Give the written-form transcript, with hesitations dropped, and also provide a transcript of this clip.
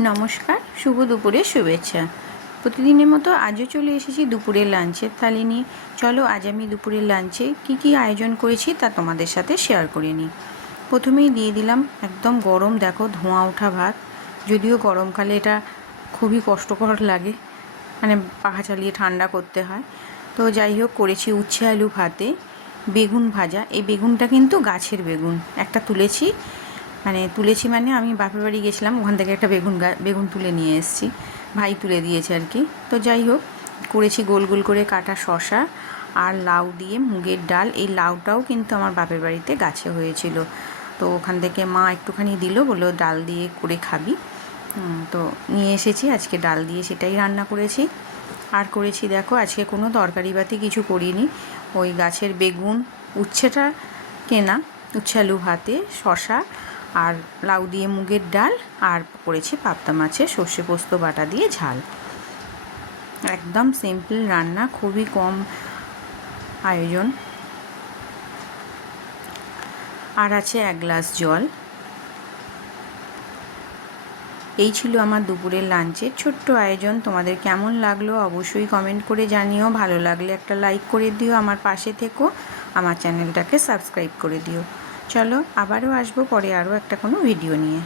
নমস্কার, শুভ দুপুরের শুভেচ্ছা। প্রতিদিনের মতো আজও চলে এসেছি দুপুরের লাঞ্চের থালি নিয়ে। চলো আজ আমি দুপুরের লাঞ্চে কি আয়োজন করেছি তা তোমাদের সাথে শেয়ার করে নিই। প্রথমেই দিয়ে দিলাম একদম গরম, দেখো ধোঁয়া ওঠা ভাত। যদিও গরমকালে এটা খুবই কষ্টকর লাগে, মানে পাখা চালিয়ে ঠান্ডা করতে হয়। তো যাই হোক, করেছি উচ্ছে আলু ভাতে, বেগুন ভাজা। এই বেগুনটা কিন্তু গাছের বেগুন, একটা তুলেছি মানে আমি বাপের বাড়ি গেছিলাম, ওখান থেকে একটা বেগুন তুলে নিয়ে এসেছি, ভাই তুলে দিয়েছে আর কি। তো যাই হোক, করেছি গোল গোল করে কাটা শশা আর লাউ দিয়ে মুগের ডাল। এই লাউটাও কিন্তু আমার বাপের বাড়িতে গাছে হয়েছিল, তো ওখান থেকে মা একটুখানি দিল, বললো ডাল দিয়ে করে খাবি। তো নিয়ে এসেছি, আজকে ডাল দিয়ে সেটাই রান্না করেছি। আর করেছি দেখো, আজকে কোনো তরকারি বাতি কিছু করিনি, ওই গাছের বেগুন, উচ্ছেটা কেনা, উচ্ছে আলু ভাতে, শশা আর লাউ দিয়ে মুগের ডাল, আর করেছি পাবদা মাছের সর্ষে পোস্ত বাটা দিয়ে ঝাল। একদম সিম্পল রান্না, খুবই কম আয়োজন। আর আছে 1 গ্লাস জল। এই ছিল আমার দুপুরের লাঞ্চের ছোট্ট আয়োজন। তোমাদের কেমন লাগলো অবশ্যই কমেন্ট করে জানিও। ভালো লাগলে একটা লাইক করে দিও, আমার পাশে থেকো, আমার চ্যানেলটাকে সাবস্ক্রাইব করে দিও। চলো আবারও আসবো পরে আরও একটা কোনো ভিডিও নিয়ে।